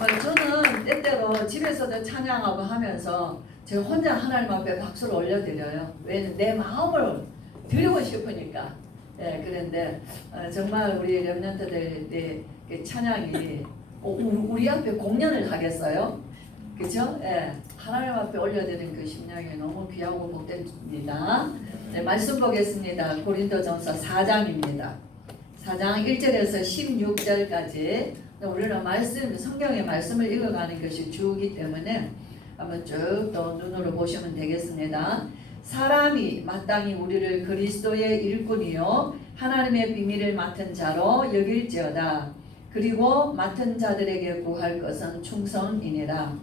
정말 저는 때때로 집에서도 찬양하고 하면서 제가 혼자 하나님 앞에 박수를 올려드려요. 왜냐면 내 마음을 드리고 싶으니까. 예, 그런데 정말 우리 렘넌트들의 찬양이 우리 앞에 공연을 하겠어요? 그죠? 예, 하나님 앞에 올려드리는 그 심령이 너무 귀하고 복됩니다. 네, 말씀 보겠습니다. 고린도전서 4장입니다. 4장 1절에서 16절까지 우리는 말씀, 성경의 말씀을 읽어가는 것이 주기 때문에 한번 쭉 또 눈으로 보시면 되겠습니다. 사람이 마땅히 우리를 그리스도의 일꾼이요 하나님의 비밀을 맡은 자로 여길지어다. 그리고 맡은 자들에게 구할 것은 충성이니라.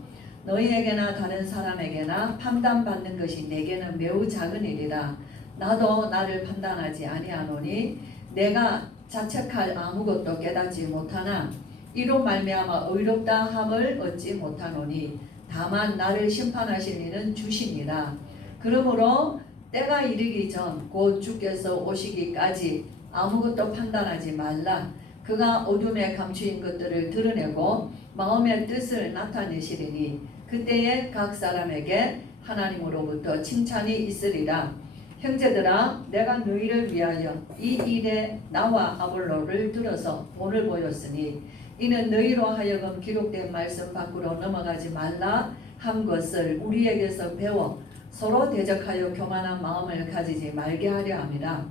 너희에게나 다른 사람에게나 판단받는 것이 내게는 매우 작은 일이라. 나도 나를 판단하지 아니하노니 내가 자책할 아무것도 깨닫지 못하나 이로 말미암아 의롭다 함을 얻지 못하노니 다만 나를 심판하실 이는 주시니라. 그러므로 때가 이르기 전 곧 주께서 오시기까지 아무것도 판단하지 말라. 그가 어둠에 감추인 것들을 드러내고 마음의 뜻을 나타내시리니 그때에 각 사람에게 하나님으로부터 칭찬이 있으리라. 형제들아, 내가 너희를 위하여 이 일에 나와 아볼로를 들어서 본을 보였으니 이는 너희로 하여금 기록된 말씀 밖으로 넘어가지 말라 한 것을 우리에게서 배워 서로 대적하여 교만한 마음을 가지지 말게 하려 함이라.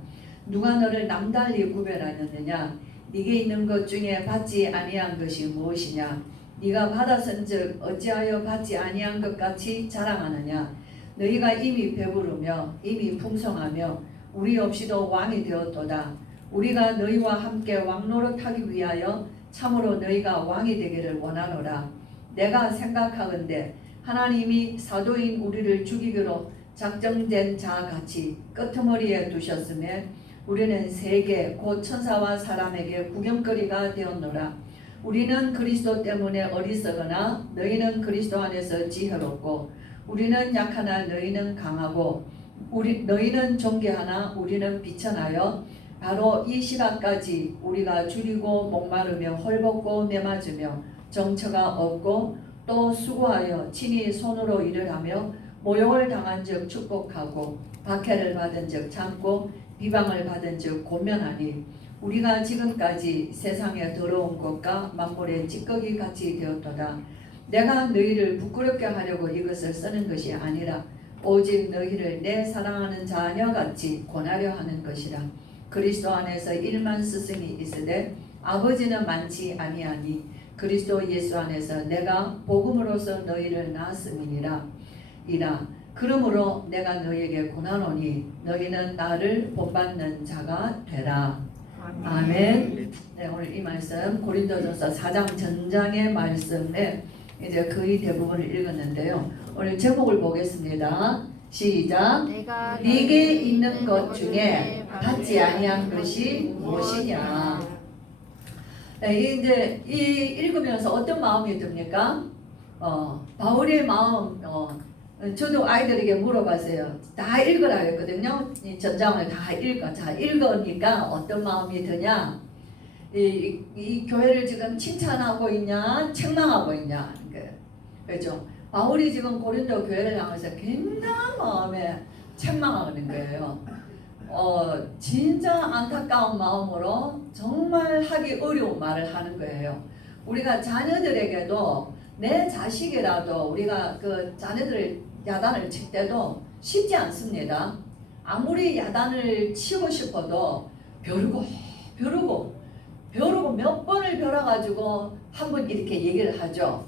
누가 너를 남달리 구별하였느냐? 네게 있는 것 중에 받지 아니한 것이 무엇이냐? 네가 받았은즉 어찌하여 받지 아니한 것 같이 자랑하느냐? 너희가 이미 배부르며 이미 풍성하며 우리 없이도 왕이 되었도다. 우리가 너희와 함께 왕노릇하기 위하여 참으로 너희가 왕이 되기를 원하노라. 내가 생각하건대 하나님이 사도인 우리를 죽이기로 작정된 자 같이 끄트머리에 두셨음에 우리는 세계 곧 천사와 사람에게 구경거리가 되었노라. 우리는 그리스도 때문에 어리석으나 너희는 그리스도 안에서 지혜롭고 우리는 약하나 너희는 강하고 너희는 존귀하나 우리는 비천하여 바로 이 시각까지 우리가 줄이고 목마르며 헐벗고 매맞으며 정처가 없고 또 수고하여 친히 손으로 일을 하며 모욕을 당한 즉 축복하고 박해를 받은 즉 참고 비방을 받은 즉 권면하니 우리가 지금까지 세상에 더러운 것과 만물의 찌꺼기 같이 되었도다. 내가 너희를 부끄럽게 하려고 이것을 쓰는 것이 아니라 오직 너희를 내 사랑하는 자녀같이 권하려 하는 것이라. 그리스도 안에서 1만 스승이 있으되 아버지는 많지 아니하니 그리스도 예수 안에서 내가 복음으로서 너희를 낳았음이니라. 그러므로 내가 너희에게 권하노니 너희는 나를 본받는 자가 되라. 아멘. 네, 오늘 이 말씀 고린도전서 4장 전장의 말씀에 이제 거의 대부분을 읽었는데요. 오늘 제목을 보겠습니다. 시작. 네게 있는 것 중에 받지 아니한 것이 무엇이냐. 네, 이제 이 읽으면서 어떤 마음이 듭니까? 바울의 마음. 저도 아이들에게 물어봤어요. 다 읽으라 했거든요. 이 전장을 다 읽어. 자, 읽으니까 어떤 마음이 드냐? 이 교회를 지금 칭찬하고 있냐, 책망하고 있냐. 그렇죠? 바울이 지금 고린도 교회를 향해서 굉장한 마음에 책망하는 거예요. 진짜 안타까운 마음으로 정말 하기 어려운 말을 하는 거예요. 우리가 자녀들에게도 내 자식이라도 우리가 그 자녀들 야단을 칠 때도 쉽지 않습니다. 아무리 야단을 치고 싶어도 벼르고 몇 번을 벼러가지고 한 번 이렇게 얘기를 하죠.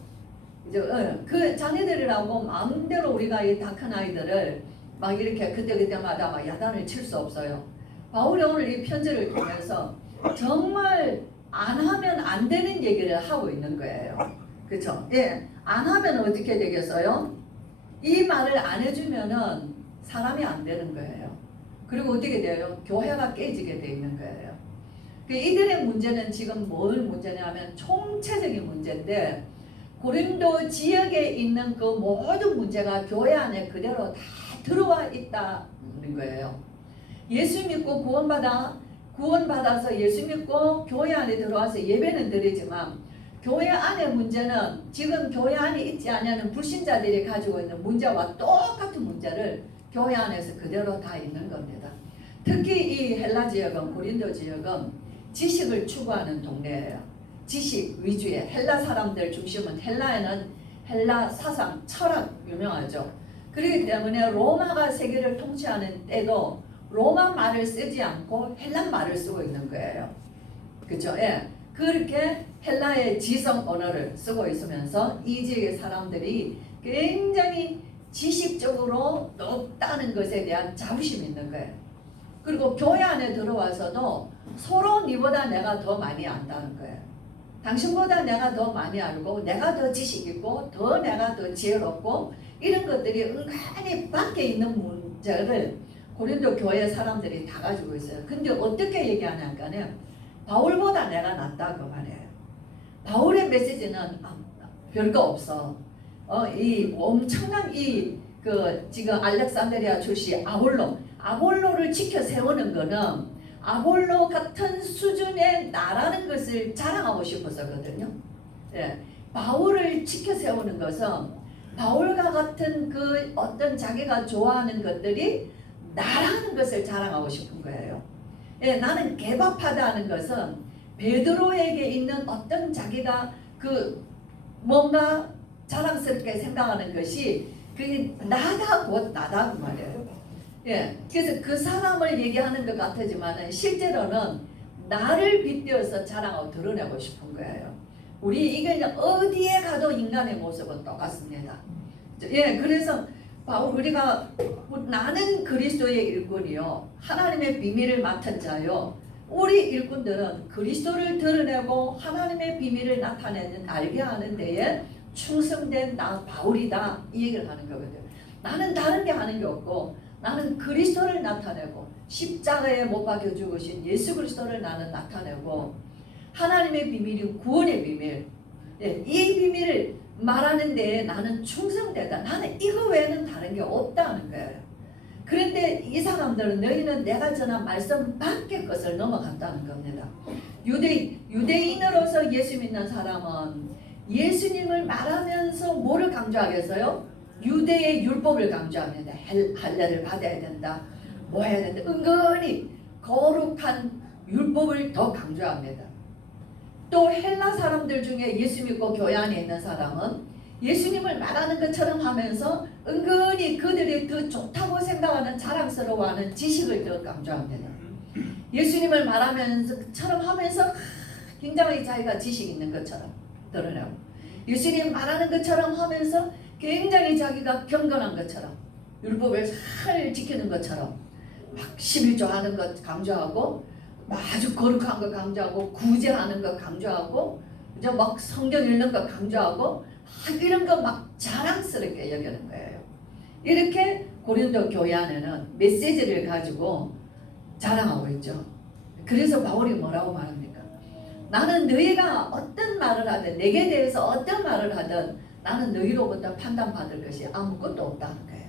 이제 그 자녀들이라고 마음대로 우리가 이 다 큰 아이들을 막 이렇게 그때마다 막 야단을 칠 수 없어요. 바울이 오늘 이 편지를 통해서 정말 안 하면 안 되는 얘기를 하고 있는 거예요. 그렇죠? 예, 안 하면 어떻게 되겠어요? 이 말을 안 해주면은 사람이 안 되는 거예요. 그리고 어떻게 돼요? 교회가 깨지게 돼 있는 거예요. 이들의 문제는 지금 뭘 문제냐면 총체적인 문제인데 고린도 지역에 있는 그 모든 문제가 교회 안에 그대로 다 들어와 있다는 거예요. 예수 믿고 구원받아서 예수 믿고 교회 안에 들어와서 예배는 드리지만 교회 안의 문제는 지금 교회 안에 있지 않냐는 불신자들이 가지고 있는 문제와 똑같은 문제를 교회 안에서 그대로 다 있는 겁니다. 특히 이 헬라 지역은, 고린도 지역은 지식을 추구하는 동네예요. 지식 위주의 헬라 사람들 중심은, 헬라에는 헬라 사상, 철학 유명하죠. 그렇기 때문에 로마가 세계를 통치하는 때도 로마 말을 쓰지 않고 헬라 말을 쓰고 있는 거예요. 그죠? 예. 그렇게 헬라의 지성 언어를 쓰고 있으면서 이 지역의 사람들이 굉장히 지식적으로 높다는 것에 대한 자부심이 있는 거예요. 그리고 교회 안에 들어와서도 서로 니보다 내가 더 많이 안다는 거예요. 당신보다 내가 더 많이 알고, 내가 더 지식 있고, 더 내가 더 지혜롭고, 이런 것들이 은근히 밖에 있는 문제를 고린도 교회 사람들이 다 가지고 있어요. 근데 어떻게 얘기하냐니까요, 바울보다 내가 낫다고 말해요. 바울의 메시지는 별거 없어. 이 엄청난 지금 알렉산드리아 출신 아볼로를 지켜 세우는 거는 아볼로 같은 수준의 나라는 것을 자랑하고 싶었었거든요. 예. 바울을 지켜 세우는 것은 바울과 같은 그 어떤 자기가 좋아하는 것들이 나라는 것을 자랑하고 싶은 거예요. 예, 나는 개밥하다는 것은 베드로에게 있는 어떤 자기가 그 뭔가 자랑스럽게 생각하는 것이 그게 나다 곧 나다 그 말이에요. 예, 그래서 그 사람을 얘기하는 것 같지만 실제로는 나를 빗대어서 자랑하고 드러내고 싶은 거예요. 우리 이게 어디에 가도 인간의 모습은 똑같습니다. 예, 그래서 우리가 나는 그리스도의 일꾼이요, 하나님의 비밀을 맡은 자요. 우리 일꾼들은 그리스도를 드러내고 하나님의 비밀을 나타내는, 알게 하는 데에 충성된 나 바울이다, 이 얘기를 하는 거거든요. 나는 다른 게 하는 게 없고 나는 그리스도를 나타내고 십자가에 못 박혀 죽으신 예수 그리스도를 나는 나타내고 하나님의 비밀이 구원의 비밀, 예, 이 비밀을 말하는 데에 나는 충성되다. 나는 이거 외에는 다른 게 없다는 거예요. 그런데 이 사람들은 너희는 내가 전한 말씀 밖의 것을 넘어갔다는 겁니다. 유대인으로서 예수 믿는 사람은 예수님을 말하면서 뭐를 강조하겠어요? 유대의 율법을 강조합니다. 할례를 받아야 된다, 뭐 해야 된다, 은근히 거룩한 율법을 더 강조합니다. 또 헬라 사람들 중에 예수 믿고 교회 안에 있는 사람은 예수님을 말하는 것처럼 하면서 은근히 그들이 더 좋다고 생각하는, 자랑스러워하는 지식을 더 강조합니다. 예수님을 말하면서처럼 하면서 굉장히 자기가 지식 있는 것처럼 드러내고, 예수님 말하는 것처럼 하면서 굉장히 자기가 경건한 것처럼, 율법을 잘 지키는 것처럼 막 11조 하는 것 강조하고, 아주 거룩한 것 강조하고, 구제하는 것 강조하고, 이제 막 성경 읽는 것 강조하고, 이런 거 막 자랑스럽게 여기는 거예요. 이렇게 고린도 교회 안에는 메시지를 가지고 자랑하고 있죠. 그래서 바울이 뭐라고 말합니까? 나는 너희가 어떤 말을 하든, 내게 대해서 어떤 말을 하든 나는 너희로부터 판단받을 것이 아무것도 없다는 거예요.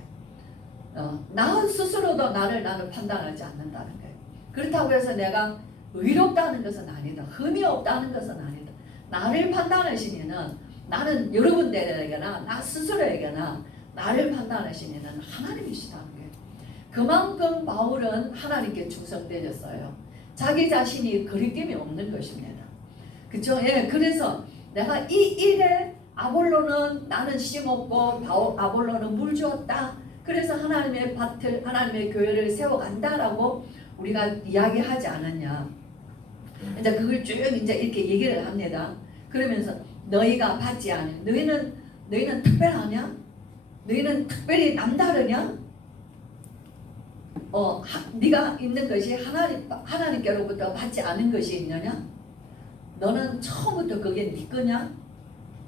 나 스스로도 나는 판단하지 않는다는 거예요. 그렇다고 해서 내가 의롭다는 것은 아니다, 흠이 없다는 것은 아니다. 나를 판단하시니는, 나는 여러분들에게나 나 스스로에게나 나를 판단하시니는 하나님이시다는 거예요. 그만큼 바울은 하나님께 충성되었어요. 자기 자신이 거리낌이 없는 것입니다. 그렇죠? 예, 그래서 내가 이 일에 아볼로는 나는 심었고 아볼로는 물 주었다, 그래서 하나님의 밭을, 하나님의 교회를 세워간다라고 우리가 이야기하지 않았냐. 이제 그걸 쭉 이제 이렇게 얘기를 합니다. 그러면서 너희가 받지 않아, 너희는 특별하냐? 너희는 특별히 남다르냐? 네가 있는 것이 하나님께로부터 받지 않은 것이 있느냐? 너는 처음부터 그게 네 거냐?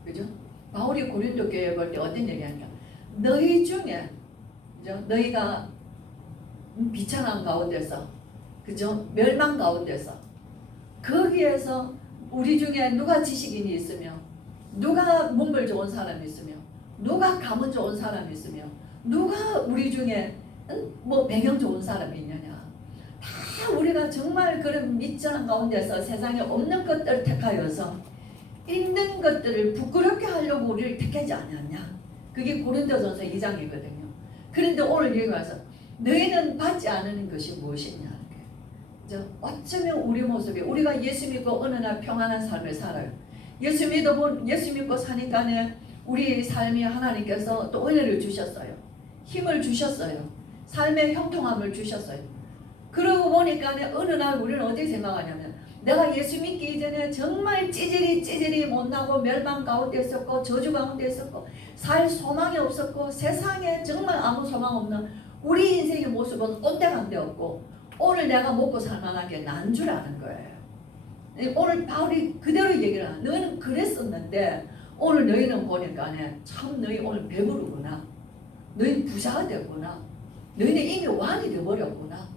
그죠? 바울이 고린도 교회에 볼 때 어떤 얘기하냐? 너희 중에, 그죠? 너희가 비천한 가운데서, 그죠? 멸망 가운데서, 거기에서 우리 중에 누가 지식인이 있으며, 누가 문벌 좋은 사람이 있으며, 누가 가문 좋은 사람이 있으며, 누가 우리 중에 뭐 배경 좋은 사람이 있느냐? 다 우리가 정말 그런 미천한 가운데서 세상에 없는 것들을 택하여서 있는 것들을 부끄럽게 하려고 우리를 택하지 않았냐. 그게 고린도전서 2장이거든요. 그런데 오늘 여기 와서 너희는 받지 않는 것이 무엇이냐. 어쩌면 우리 모습이 우리가 예수 믿고 어느 날 평안한 삶을 살아요. 예수 믿고 사니까 우리 삶이 하나님께서 또 은혜를 주셨어요. 힘을 주셨어요. 삶의 형통함을 주셨어요. 그러고 보니까 어느 날 우리는 어떻게 생각하냐면 내가 예수 믿기 이전에 정말 찌질이 못나고 멸망 가운데 있었고 저주 가운데 있었고 살 소망이 없었고 세상에 정말 아무 소망 없는 우리 인생의 모습은 꼰대간데없고 오늘 내가 먹고 살만한 게 난 줄 아는 거예요. 오늘 바울이 그대로 얘기를 하는 너희는 그랬었는데 오늘 너희는 보니까 참 너희 오늘 배부르구나. 너희 부자가 되구나. 너희는 이미 왕이 되어버렸구나.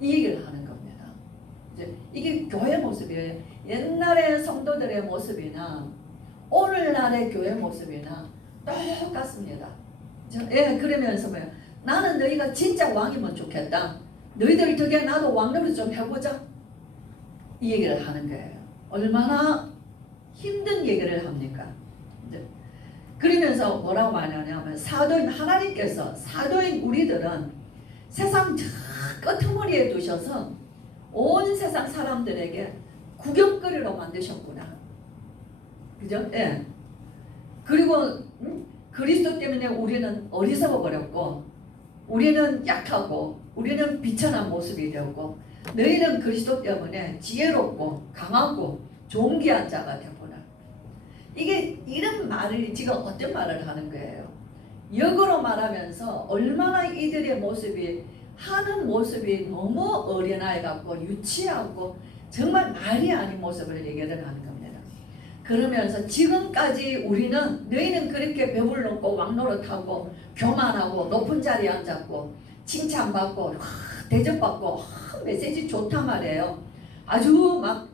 이 얘기를 하는 겁니다. 이제 이게 교회 모습이에요. 옛날의 성도들의 모습이나 오늘날의 교회 모습이나 똑같습니다. 그러면서 뭐예요? 나는 너희가 진짜 왕이면 좋겠다. 너희들 덕에 나도 왕노릇 좀 해보자. 이 얘기를 하는 거예요. 얼마나 힘든 얘기를 합니까? 이제 그러면서 뭐라고 말하냐면 사도인 하나님께서 사도인 우리들은 세상 저 끄트머리에 두셔서 온 세상 사람들에게 구경거리로 만드셨구나. 그죠? 예. 그리고 그리스도 때문에 우리는 어리석어 버렸고 우리는 약하고 우리는 비천한 모습이 되었고 너희는 그리스도 때문에 지혜롭고 강하고 존귀한 자가 되구나. 이게 이런 말을 지금 어떤 말을 하는 거예요? 역으로 말하면서 얼마나 이들의 모습이 하는 모습이 너무 어린아이 같고 유치하고 정말 말이 아닌 모습을 얘기를 하는 겁니다. 그러면서 지금까지 우리는 너희는 그렇게 배불렀고 왕노릇하고 교만하고 높은 자리에 앉았고 칭찬받고 대접받고 메시지 좋단 말이에요. 아주 막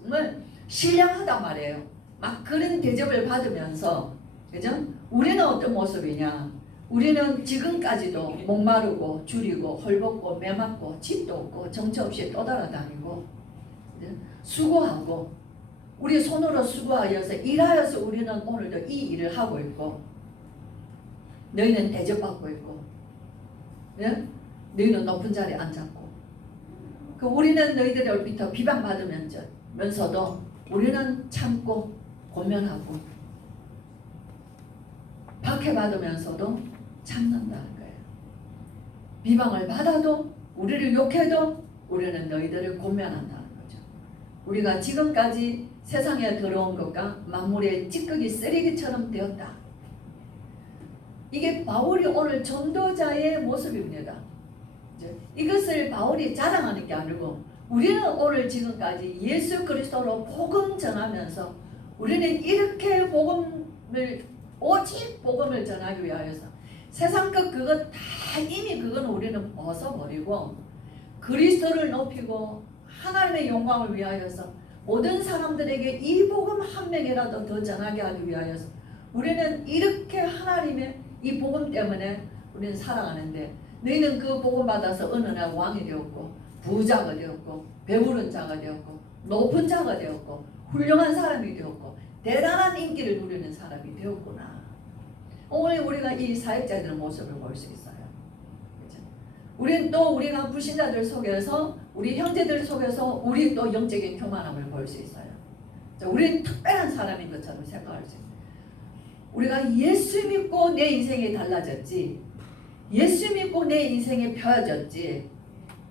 정말 신령하단 말이에요. 막 그런 대접을 받으면서 그죠? 우리는 어떤 모습이냐? 우리는 지금까지도 목마르고 줄이고 헐벗고 매맞고 집도 없고 정처 없이 떠돌아다니고 수고하고 우리 손으로 수고하여서 일하여서 우리는 오늘도 이 일을 하고 있고 너희는 대접받고 있고 예? 너희는 높은 자리에 앉았고 그 우리는 너희들의 얼핏 비방받으면서도 우리는 참고 고면하고 박해받으면서도 참는다는 거예요. 비방을 받아도 우리를 욕해도 우리는 너희들을 고면한다는 거죠. 우리가 지금까지 세상에 들어온 것과 만물의 찌꺼기 쓰레기처럼 되었다. 이게 바울이 오늘 전도자의 모습입니다. 이것을 바울이 자랑하는 게 아니고 우리는 오늘 지금까지 예수 그리스도로 복음 전하면서 우리는 이렇게 오직 복음을 전하기 위하여서 세상 것 그거 다 이미 그건 우리는 벗어버리고 그리스도를 높이고 하나님의 영광을 위하여서 모든 사람들에게 이 복음 한 명이라도 더 전하게 하기 위하여서 우리는 이렇게 하나님의 이 복음 때문에 우리는 살아가는데 너희는 그 복음 받아서 어느 날 왕이 되었고 부자가 되었고 배부른 자가 되었고 높은 자가 되었고 훌륭한 사람이 되었고 대단한 인기를 누리는 사람이 되었구나. 오늘 우리가 이 사역자들의 모습을 볼 수 있어요. 그렇죠? 우리는 또 우리가 불신자들 속에서 우리 형제들 속에서 우리 또 영적인 교만함을 볼 수 있어요. 우리는 특별한 사람인 것처럼 생각할 수 있어요. 우리가 예수 믿고 내 인생이 달라졌지 예수 믿고 내 인생이 펴졌지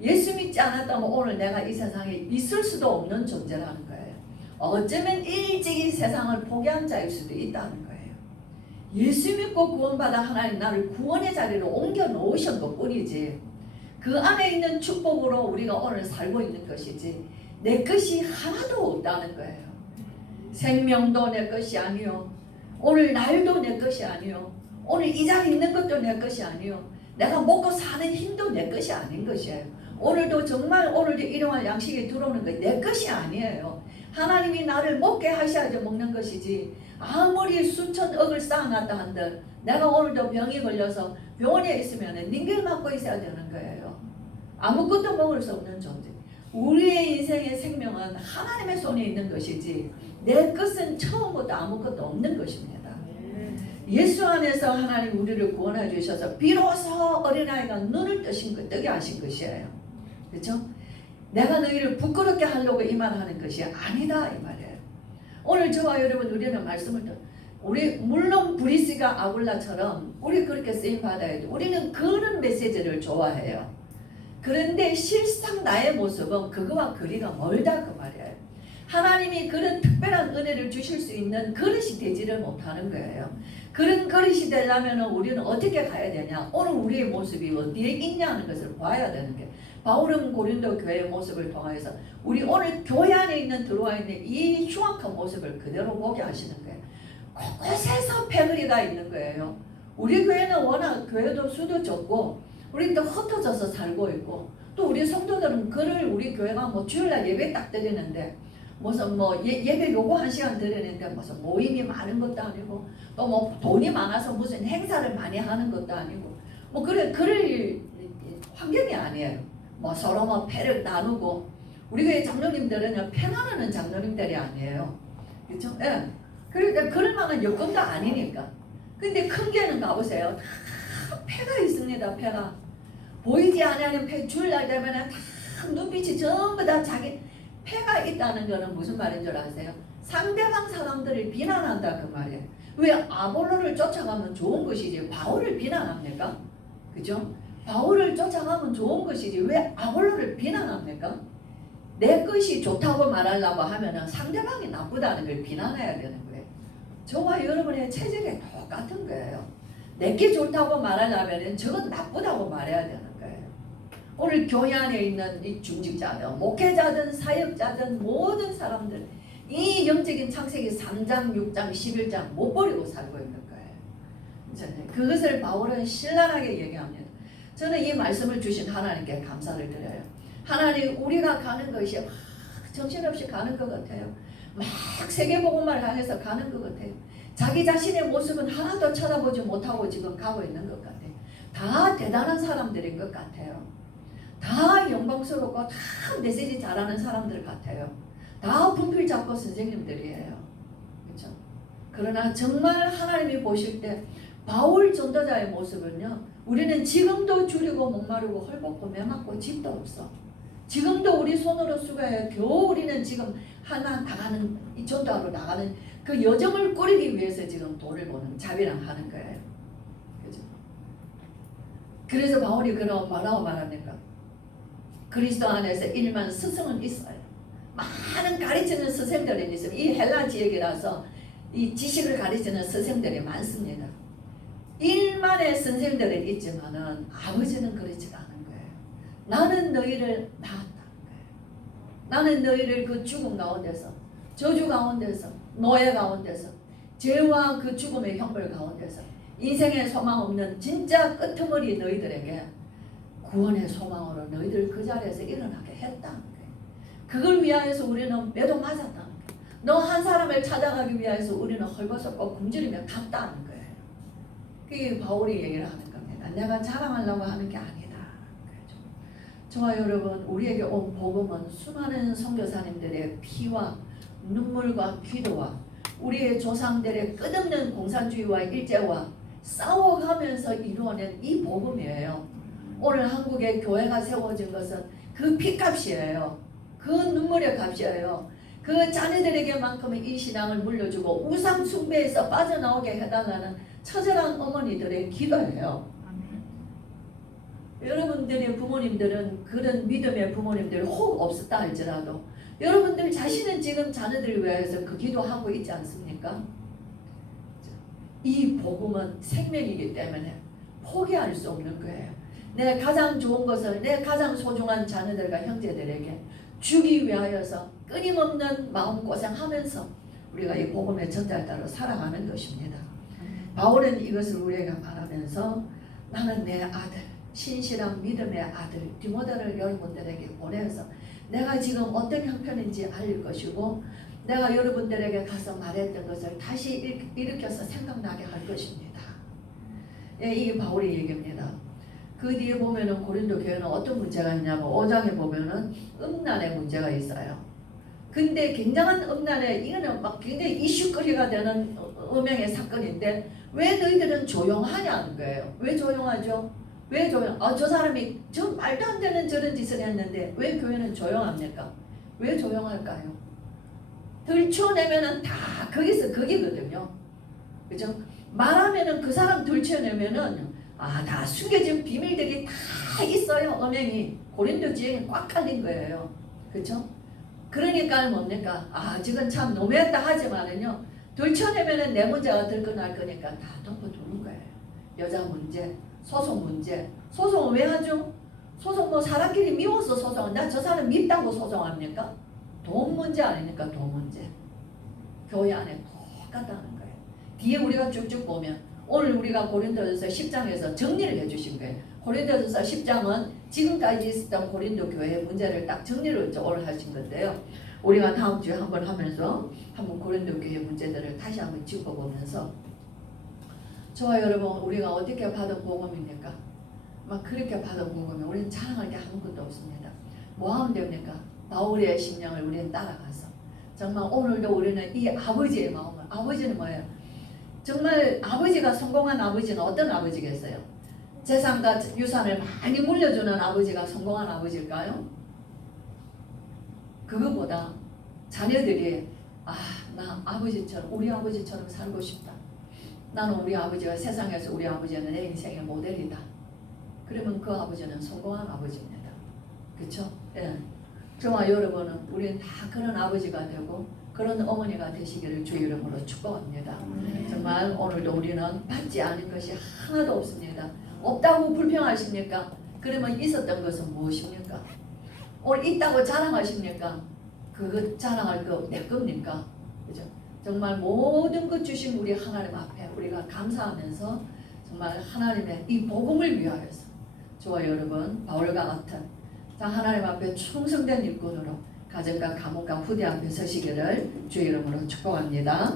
예수 믿지 않았다면 오늘 내가 이 세상에 있을 수도 없는 존재라는 거예요. 어쩌면 일찍이 세상을 포기한 자일 수도 있다는 거예요. 예수 믿고 구원받아 하나님 나를 구원의 자리로 옮겨 놓으신 것 뿐이지 그 안에 있는 축복으로 우리가 오늘 살고 있는 것이지 내 것이 하나도 없다는 거예요. 생명도 내 것이 아니요 오늘 날도 내 것이 아니요 오늘 이 자리에 있는 것도 내 것이 아니요 내가 먹고 사는 힘도 내 것이 아닌 것이에요. 오늘도 정말 오늘도 일용할 양식이 들어오는 거 내 것이 아니에요. 하나님이 나를 먹게 하셔야지 먹는 것이지 아무리 수천억을 쌓아놨다 한들 내가 오늘도 병이 걸려서 병원에 있으면 링겔 맞고 있어야 되는 거예요. 아무것도 먹을 수 없는 존재. 우리의 인생의 생명은 하나님의 손에 있는 것이지 내 것은 처음부터 아무것도 없는 것입니다. 예수 안에서 하나님 우리를 구원해 주셔서 비로소 어린아이가 눈을 뜨게 하신 것이에요. 그렇죠? 내가 너희를 부끄럽게 하려고 이 말하는 것이 아니다 이 말이에요. 오늘 저와 여러분 우리는 말씀을 우리 물론 브리스가 아굴라처럼 우리 그렇게 쓰임 받아야 돼. 우리는 그런 메시지를 좋아해요. 그런데 실상 나의 모습은 그거와 거리가 멀다 그 말이에요. 하나님이 그런 특별한 은혜를 주실 수 있는 그릇이 되지를 못하는 거예요. 그런 그릇이 되려면 우리는 어떻게 가야 되냐? 오늘 우리의 모습이 어디에 있냐는 것을 봐야 되는 게 바울은 고린도 교회의 모습을 통해서 우리 오늘 교회 안에 들어와 있는 이 흉악한 모습을 그대로 보게 하시는 거예요. 곳곳에서 패거리가 있는 거예요. 우리 교회는 워낙 교회도 수도 적고 우리 또 흩어져서 살고 있고 또 우리 성도들은 그를 우리 교회가 뭐 주일날 예배 딱 드리는데 무슨 뭐 예배 요거 1시간 드리는데 무슨 모임이 많은 것도 아니고 또 뭐 돈이 많아서 무슨 행사를 많이 하는 것도 아니고 뭐 그럴 환경이 아니에요. 뭐 서로 뭐 패를 나누고 우리 교회 장로님들은 패 나누는 장로님들이 아니에요. 그렇죠? 예. 그러니까 그럴 만한 여건도 아니니까. 근데 큰 교회는 가보세요. 다 패가 있습니다. 패가 보이지 않는 패 주일날 되면 다 눈빛이 전부 다 자기 패가 있다는 거는 무슨 말인 줄 아세요? 상대방 사람들을 비난한다 그 말이에요. 왜 아볼로를 쫓아가면 좋은 것이지 바울을 비난합니까? 그죠? 바울을 쫓아가면 좋은 것이지 왜 아볼로를 비난합니까? 내 것이 좋다고 말하려고 하면 상대방이 나쁘다는 걸 비난해야 되는 거예요. 저와 여러분의 체질이 똑같은 거예요. 내게 좋다고 말하려면 저건 나쁘다고 말해야 되는 거예요. 오늘 교회 안에 있는 이 중직자든 목회자든 사역자든 모든 사람들 이 영적인 창세기 3장, 6장, 11장 못 버리고 살고 있는 거예요. 그것을 바울은 신랄하게 얘기합니다. 저는 이 말씀을 주신 하나님께 감사를 드려요. 하나님 우리가 가는 것이 막 정신없이 가는 것 같아요. 막 세계복음을 향해서 가는 것 같아요. 자기 자신의 모습은 하나도 쳐다보지 못하고 지금 가고 있는 것 같아요. 다 대단한 사람들인 것 같아요. 다 영광스럽고 다 메시지 잘하는 사람들 같아요. 다 분필 잡고 선생님들이에요. 그렇죠? 그러나 정말 하나님이 보실 때 바울 전도자의 모습은요. 우리는 지금도 줄이고 목마르고 헐벗고 매맞고 집도 없어. 지금도 우리 손으로 수고해요. 겨우 우리는 지금 하나 나가는 이 전도하러 나가는 그 여정을 꾸리기 위해서 지금 돈을 버는 자비랑 하는 거예요. 그죠? 그래서 바울이 그런 뭐라고 말합니까? 그리스도 안에서 일만 스승은 있어요. 많은 가르치는 스승들이 있어요. 이 헬라 지역이라서 이 지식을 가르치는 스승들이 많습니다. 일만의 선생들은 있지만은 아버지는 그렇지 않은 거예요. 나는 너희를 낳았다는 거예요. 나는 너희를 그 죽음 가운데서 저주 가운데서 노예 가운데서 죄와 그 죽음의 형벌 가운데서 인생의 소망 없는 진짜 끄트머리 너희들에게 구원의 소망으로 너희들 그 자리에서 일어나게 했다는 거예요. 그걸 위하여서 우리는 매도 맞았다는 거예요. 너 한 사람을 찾아가기 위해서 우리는 헐벗었고 굶주리며 갔다는 거예요. 그게 바울이 얘기를 하는 겁니다. 내가 자랑하려고 하는 게 아니다. 저와 여러분 우리에게 온 복음은 수많은 선교사님들의 피와 눈물과 기도와 우리의 조상들의 끝없는 공산주의와 일제와 싸워가면서 이루어낸 이 복음이에요. 오늘 한국의 교회가 세워진 것은 그 피값이에요. 그 눈물의 값이에요. 그 자녀들에게만큼은 이 신앙을 물려주고 우상 숭배에서 빠져나오게 해달라는 처절한 어머니들의 기도예요. 여러분들의 부모님들은 그런 믿음의 부모님들 혹 없었다 할지라도 여러분들 자신은 지금 자녀들을 위해서 그 기도하고 있지 않습니까? 이 복음은 생명이기 때문에 포기할 수 없는 거예요. 내 가장 좋은 것을 내 가장 소중한 자녀들과 형제들에게 주기 위하여서 끊임없는 마음고생하면서 우리가 이 복음의 전달자로 살아가는 것입니다. 바울은 이것을 우리에게 말하면서 나는 내 아들 신실한 믿음의 아들 디모데를 여러분들에게 보내서 내가 지금 어떤 형편인지 알릴 것이고 내가 여러분들에게 가서 말했던 것을 다시 일으켜서 생각나게 할 것입니다. 이 바울의 얘기입니다. 그 뒤에 보면은 고린도 교회는 어떤 문제가 있냐면 5장에 보면은 음란의 문제가 있어요. 근데 굉장한 음란에 이거는 막 굉장히 이슈거리가 되는 음행의 사건인데 왜 너희들은 조용하냐는 거예요. 왜 조용하죠? 왜 조용? 저 사람이 저 말도 안 되는 저런 짓을 했는데 왜 교회는 조용합니까? 왜 조용할까요? 들춰내면은 다 거기서 거기거든요. 그죠? 말하면은 그 사람 들춰내면은 다 숨겨진 비밀들이 다 있어요. 음행이 고린도 지형이 꽉 깔린 거예요. 그렇죠? 그러니까 뭡니까? 지금 참 너무했다 하지만은요, 들춰내면은 내 문제가 들꺼날 거니까 다 덮어두는 거예요. 여자 문제, 소송 문제. 소송은 왜 하죠? 소송 뭐 사람끼리 미워서 소송은 나 저 사람 밉다고 소송합니까? 돈 문제 아닙니까? 돈 문제. 교회 안에 똑같다는 거예요. 뒤에 우리가 쭉쭉 보면 오늘 우리가 고린도전서 10장에서 정리를 해주신 거예요. 고린도전서 10장은 지금까지 있었던 고린도 교회의 문제를 딱 정리를 오늘 하신 건데요. 우리가 다음 주에 한번 하면서 한번 고린도 교회 문제들을 다시 한번 짚어보면서 저와 여러분 우리가 어떻게 받은 복음입니까? 막 그렇게 받은 복음이 우리는 자랑할 게 아무것도 없습니다. 뭐 하면 됩니까? 바울의 심령을 우리는 따라가서 정말 오늘도 우리는 이 아버지의 마음을 아버지는 뭐예요? 정말 아버지가 성공한 아버지는 어떤 아버지겠어요? 재산과 유산을 많이 물려주는 아버지가 성공한 아버지일까요? 그거보다 자녀들이 나 아버지처럼 우리 아버지처럼 살고 싶다. 나는 우리 아버지가 세상에서 우리 아버지는 내 인생의 모델이다. 그러면 그 아버지는 성공한 아버지입니다. 그렇죠? 예. 저와 여러분은 우리는 다 그런 아버지가 되고 그런 어머니가 되시기를 주의 이름으로 축복합니다. 정말 오늘도 우리는 받지 않은 것이 하나도 없습니다. 없다고 불평하십니까? 그러면 있었던 것은 무엇입니까? 오늘 있다고 자랑하십니까? 그거 자랑할 거 내 겁니까? 그죠? 정말 모든 것 주신 우리 하나님 앞에 우리가 감사하면서 정말 하나님의 이 복음을 위하여서 저와 여러분 바울과 같은 하나님 앞에 충성된 일꾼으로 가정과 가문과 후대 앞에 서시기를 주의 이름으로 축복합니다.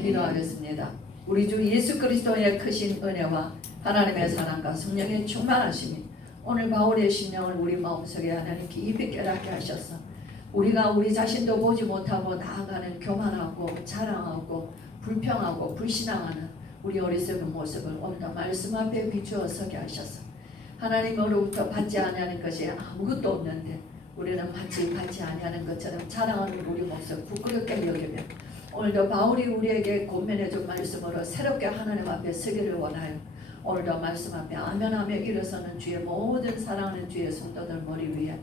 기도하겠습니다. 우리 주 예수 그리스도의 크신 은혜와 하나님의 사랑과 성령의 충만하심이 오늘 바울의 심령을 우리 마음속에 하나님 깊이 깨닫게 하셔서 우리가 우리 자신도 보지 못하고 나아가는 교만하고 자랑하고 불평하고 불신앙하는 우리 어리석은 모습을 오늘도 말씀 앞에 비추어 서게 하셔서 하나님으로부터 받지 아니하는 것이 아무것도 없는데 우리는 받지 아니하는 것처럼 자랑하는 우리 모습 부끄럽게 여기며 오늘도 바울이 우리에게 권면해준 말씀으로 새롭게 하나님 앞에 서기를 원하여 오늘도 말씀 앞에 아멘하며 일어서는 주의 모든 사랑하는 주의 성도들 머리 위에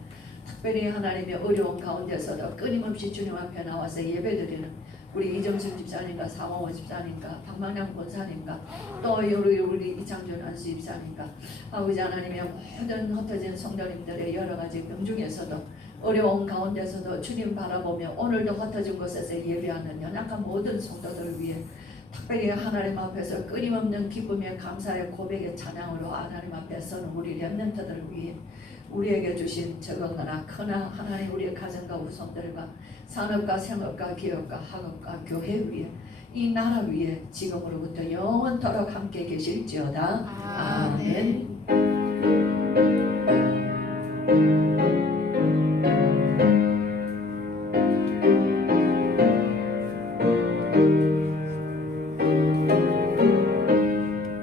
특별히 하나님의 어려운 가운데서도 끊임없이 주님 앞에 나와서 예배드리는 우리 이정숙 집사님과 사모모 집사님과 박만양 권사님과 또 우리 이창준 안수 집사님과 아버지 하나님의 모든 흩어진 성도님들의 여러 가지 병중에서도 어려운 가운데서도 주님 바라보며 오늘도 흩어진 곳에서 예배하는 연약한 모든 성도들을 위해 특별히 하나님 앞에서 끊임없는 기쁨의 감사의 고백의 찬양으로 하나님 앞에 서는 우리 렘넌트들을 위해 우리에게 주신 적은거나 크나 하나님 우리의 가정과 후손들과 산업과 생업과 기업과 학업과 교회 위에 이 나라 위에 지금으로부터 영원토록 함께 계실지어다. 아멘.